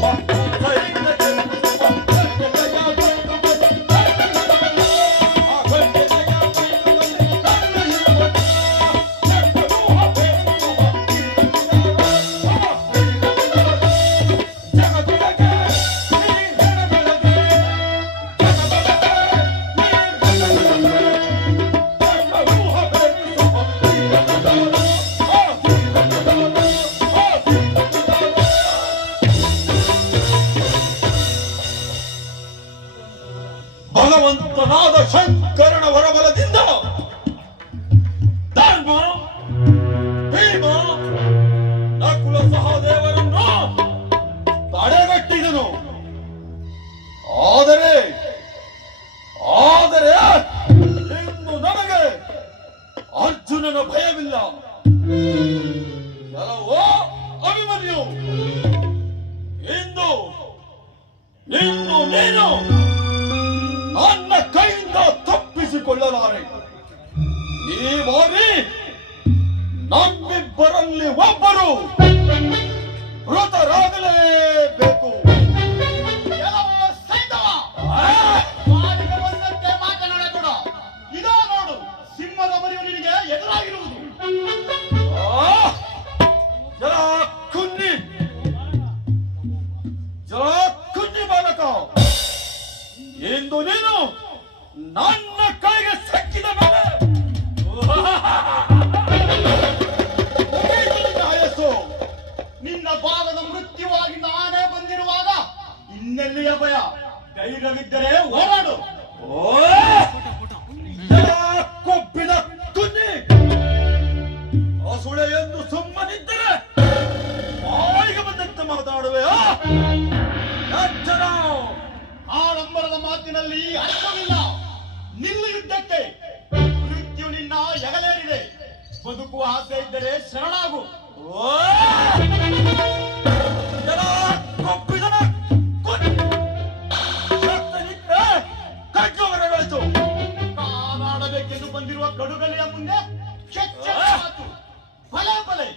Bye. ಭಗವಂತನಾದ ಶಂಕರನ ವರಬಲದಿಂದ ಧರ್ಮ, ಭೀಮ, ನಕುಲ ಸಹದೇವರನ್ನು ತಡೆಗಟ್ಟಿದನು. ಆದರೆ ಆದರೆ ಇನ್ನು ನನಗೆ ಅರ್ಜುನನ ಭಯವಿಲ್ಲ. ಕೆಲವೋ ಅಭಿಮನ್ಯು, ಇಂದು ಇನ್ನು ನೀನು ನನ್ನ ಕೈಯಿಂದ ತಪ್ಪಿಸಿಕೊಳ್ಳಲಾರೆ. ಈ ಬಾರಿ ನಮ್ಮಿಬ್ಬರಲ್ಲಿ ಒಬ್ಬರು ಮೃತರಾಗಲೇಬೇಕು. ಇನ್ನೆಲ್ಲಿಯ ಭಯ ಧೈರ್ಯವಿದ್ದರೆ ಓಡಾಡು ಕೊಬ್ಬಿದ ತುನ್ನಿ ಸುಳೆ ಎಂದು ಸುಮ್ಮನಿದ್ದರೆ ಬಾಯಿಗೆ ಬಂದಂತೆ ಮಾತಾಡುವೆಯಾ ಎಚ್ಚರ ಆಡಂಬರದ ಮಾತಿನಲ್ಲಿ ಅರ್ಥವಿಲ್ಲ. ನಿಲ್ಲು ಯುದ್ಧಕ್ಕೆ. ಮೃತ್ಯು ನಿನ್ನ ಎಗಲೇರಿದೆ. ಬದುಕುವ ಆಸೆ ಇದ್ದರೆ ಶರಣಾಗು. ಓ! ಬಂದಿರುವ ಕಡುಗಲಿಯ ಮುಂದೆ ಕೆಚ್ಚರ ಮಾತು ಬಲೆ ಬಲೆ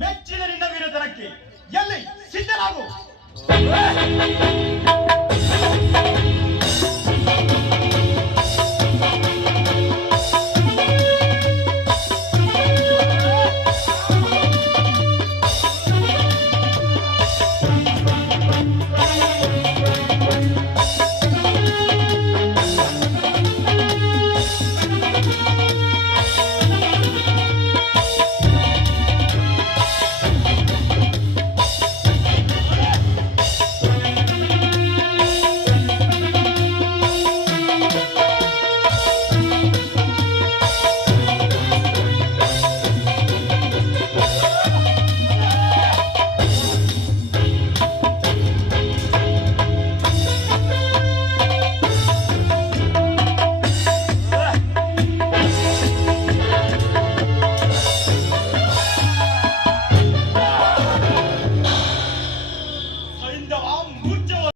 ಮೆಚ್ಚಿದ ನಿನ್ನ ವೀರತನಕ್ಕೆ ಎಲ್ಲಿ ಸಿದ್ಧರಾಗು!